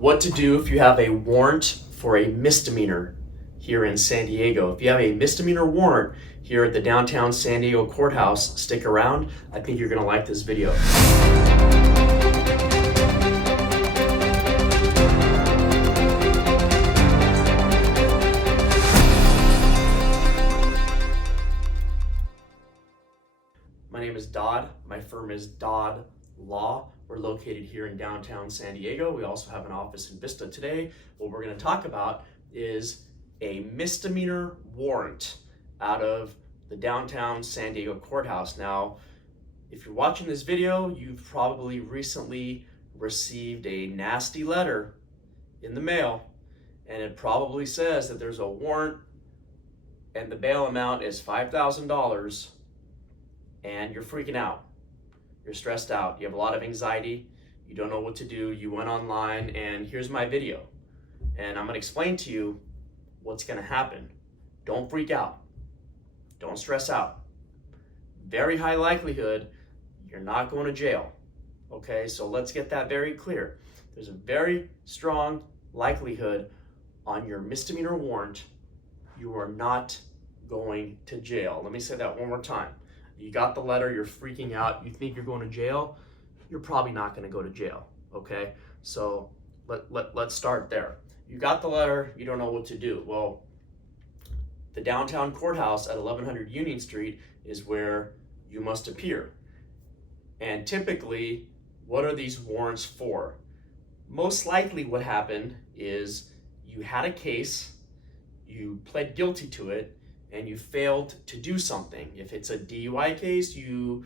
What to do if you have a warrant for a misdemeanor here in San Diego. If you have a misdemeanor warrant here at the downtown San Diego courthouse, stick around. I think you're gonna like this video. My name is Dod. My firm is Dod Law. We're located here in downtown San Diego. We also have an office in Vista. Today, what we're going to talk about is a misdemeanor warrant out of the downtown San Diego courthouse. Now, if you're watching this video, you've probably recently received a nasty letter in the mail, and it probably says that there's a warrant and the bail amount is $5,000. And you're freaking out, you're stressed out, you have a lot of anxiety, you don't know what to do, you went online, and here's my video. And I'm gonna explain to you what's gonna happen. Don't freak out, don't stress out. Very high likelihood you're not going to jail, okay? So let's get that very clear. There's a very strong likelihood on your misdemeanor warrant you are not going to jail. Let me say that one more time. You got the letter, you're freaking out, you think you're going to jail, you're probably not going to go to jail, okay? So let's start there. You got the letter, you don't know what to do. Well, the downtown courthouse at 1100 Union Street is where you must appear. And typically, what are these warrants for? Most likely what happened is you had a case, you pled guilty to it, and you failed to do something. If it's a DUI case, you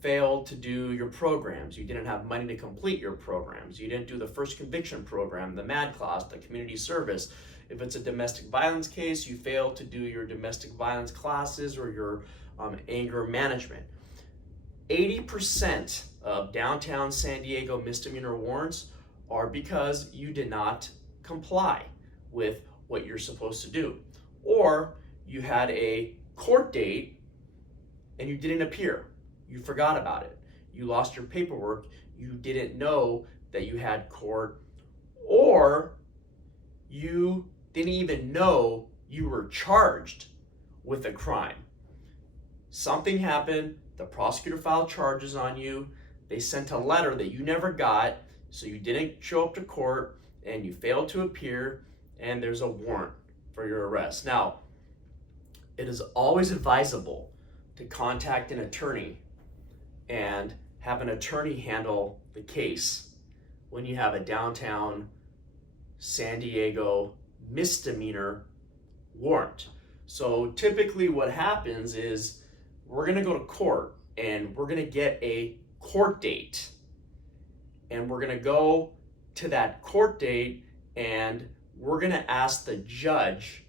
failed to do your programs. You didn't have money to complete your programs. You didn't do the first conviction program, the MAD class, the community service. If it's a domestic violence case, you failed to do your domestic violence classes or your anger management. 80% of downtown San Diego misdemeanor warrants are because you did not comply with what you're supposed to do. Or you had a court date and you didn't appear. You forgot about it. You lost your paperwork. You didn't know that you had court, or you didn't even know you were charged with a crime. Something happened, the prosecutor filed charges on you, they sent a letter that you never got, so you didn't show up to court and you failed to appear, and there's a warrant for your arrest. Now, it is always advisable to contact an attorney and have an attorney handle the case when you have a downtown San Diego misdemeanor warrant. So typically what happens is we're gonna go to court and we're gonna get a court date, and we're gonna go to that court date and we're gonna ask the judge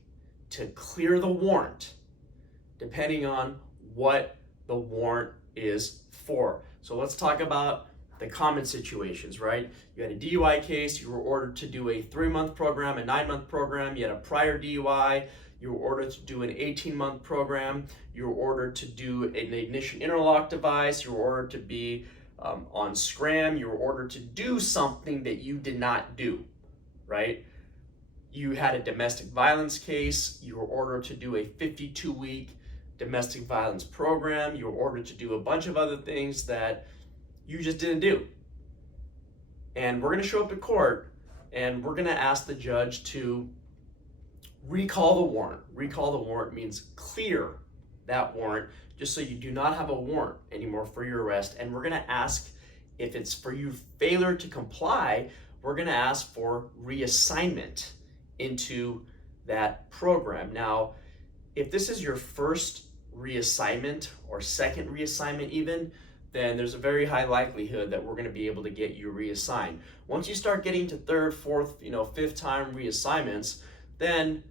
to clear the warrant, depending on what the warrant is for. So let's talk about the common situations, right? You had a DUI case, you were ordered to do a 3-month program, a 9-month program, you had a prior DUI, you were ordered to do an 18-month program, you were ordered to do an ignition interlock device, you were ordered to be on scram, you were ordered to do something that you did not do, right? You had a domestic violence case, you were ordered to do a 52-week domestic violence program, you were ordered to do a bunch of other things that you just didn't do. And we're gonna show up to court and we're gonna ask the judge to recall the warrant. Recall the warrant means clear that warrant, just so you do not have a warrant anymore for your arrest. And we're gonna ask, if it's for you failure to comply, we're gonna ask for reassignment into that program. Now, if this is your first reassignment or second reassignment even, then there's a very high likelihood that we're going to be able to get you reassigned. Once you start getting to third, fourth, fifth time reassignments, then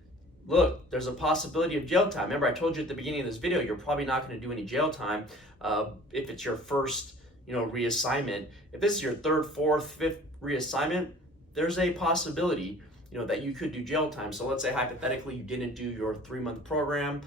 look, there's a possibility of jail time. Remember, I told you at the beginning of this video, you're probably not going to do any jail time if it's your first reassignment. If this is your third, fourth, fifth reassignment, there's a possibility that you could do jail time. So let's say hypothetically you didn't do your 3-month program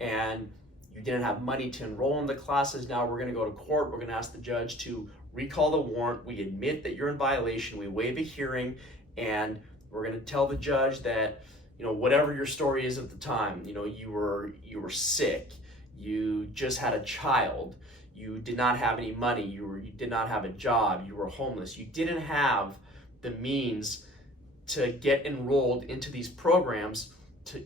and you didn't have money to enroll in the classes. Now we're gonna go to court, we're gonna ask the judge to recall the warrant, we admit that you're in violation, we waive a hearing, and we're going to tell the judge that, whatever your story is at the time, you were sick, you just had a child, you did not have any money, you did not have a job, you were homeless, you didn't have the means to get enrolled into these programs to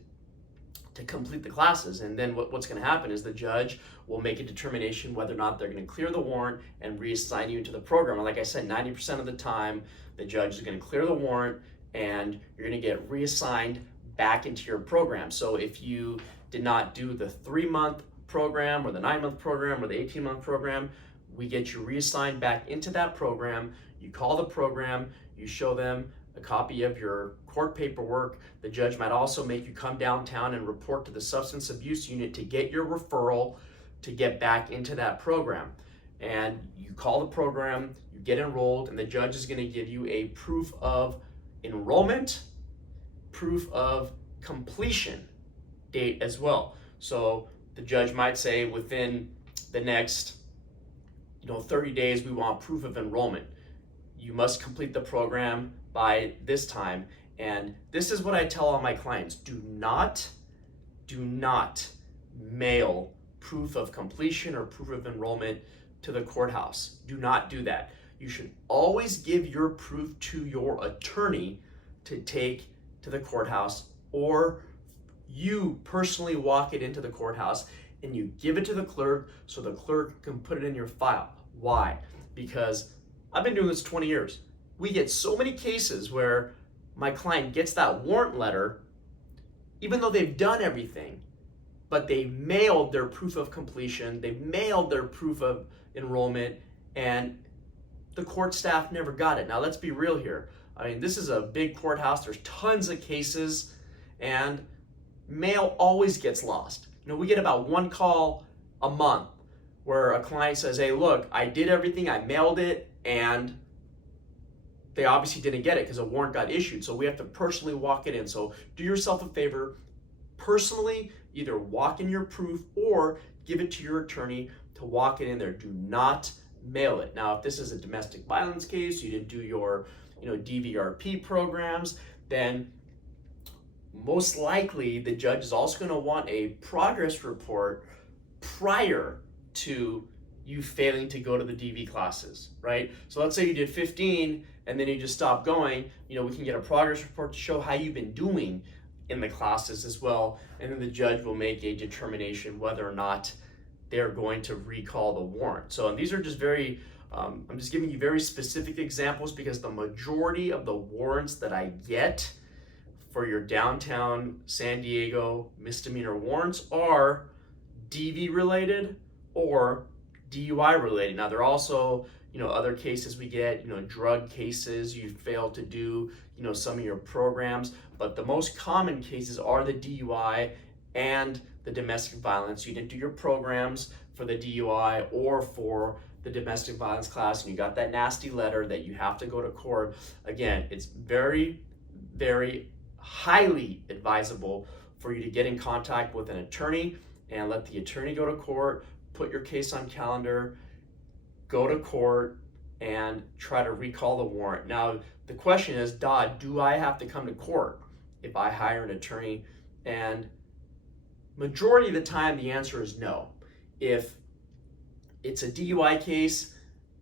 complete the classes. And then what's going to happen is the judge will make a determination whether or not they're going to clear the warrant and reassign you into the program. And like I said, 90% of the time, the judge is going to clear the warrant and you're going to get reassigned back into your program. So if you did not do the 3-month program or the 9-month program or the 18-month program, we get you reassigned back into that program. You call the program, you show them a copy of your court paperwork. The judge might also make you come downtown and report to the substance abuse unit to get your referral to get back into that program. And you call the program, you get enrolled, and the judge is going to give you a proof of enrollment, proof of completion date as well. So the judge might say within the next 30 days, we want proof of enrollment. You must complete the program by this time. And this is what I tell all my clients: do not mail proof of completion or proof of enrollment to the courthouse. Do not do that. You should always give your proof to your attorney to take to the courthouse, or you personally walk it into the courthouse and you give it to the clerk so the clerk can put it in your file. Why? Because I've been doing this 20 years. We get so many cases where my client gets that warrant letter, even though they've done everything, but they mailed their proof of completion, they mailed their proof of enrollment, and the court staff never got it. Now, let's be real here. I mean, this is a big courthouse. There's tons of cases, and mail always gets lost. We get about 1 call a month where a client says, hey, look, I did everything, I mailed it, and they obviously didn't get it because a warrant got issued. So we have to personally walk it in. So do yourself a favor, personally either walk in your proof or give it to your attorney to walk it in there. Do not mail it. Now, if this is a domestic violence case, you didn't do your DVRP programs, then most likely the judge is also going to want a progress report prior to you failing to go to the DV classes, right? So let's say you did 15 and then you just stopped going. We can get a progress report to show how you've been doing in the classes as well, and then the judge will make a determination whether or not they're going to recall the warrant. So, and these are just I'm just giving you very specific examples because the majority of the warrants that I get for your downtown San Diego misdemeanor warrants are DV related or DUI related. Now, there are also other cases we get, drug cases, you failed to do some of your programs, but the most common cases are the DUI and the domestic violence. You didn't do your programs for the DUI or for the domestic violence class, and you got that nasty letter that you have to go to court. Again, it's very, very highly advisable for you to get in contact with an attorney and let the attorney go to court, put your case on calendar, go to court, and try to recall the warrant. Now, the question is, Dod, do I have to come to court if I hire an attorney? And majority of the time, the answer is no. If it's a DUI case,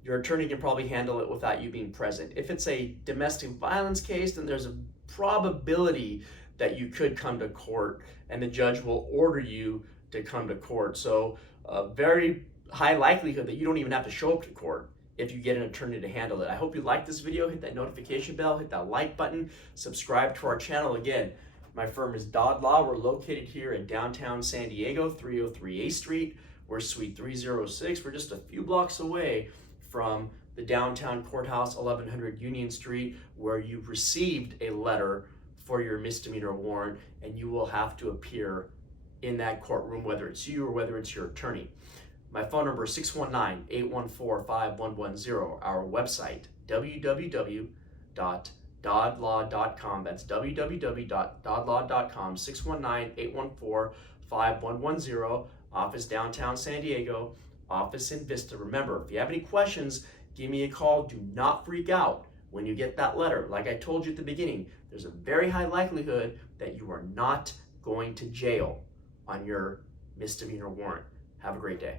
your attorney can probably handle it without you being present. If it's a domestic violence case, then there's a probability that you could come to court and the judge will order you to come to court. So a very high likelihood that you don't even have to show up to court if you get an attorney to handle it. I hope you liked this video. Hit that notification bell, hit that like button, subscribe to our channel. Again, my firm is Dod Law. We're located here in downtown San Diego, 303 8th Street. We're Suite 306. We're just a few blocks away from the downtown courthouse, 1100 Union Street, where you've received a letter for your misdemeanor warrant, and you will have to appear in that courtroom, whether it's you or whether it's your attorney. My phone number is 619-814-5110. Our website, www.dodlaw.com. That's www.dodlaw.com, 619-814-5110. Office downtown San Diego, office in Vista. Remember, if you have any questions, give me a call. Do not freak out when you get that letter, like I told you at the beginning, there's a very high likelihood that you are not going to jail on your misdemeanor warrant. Have a great day.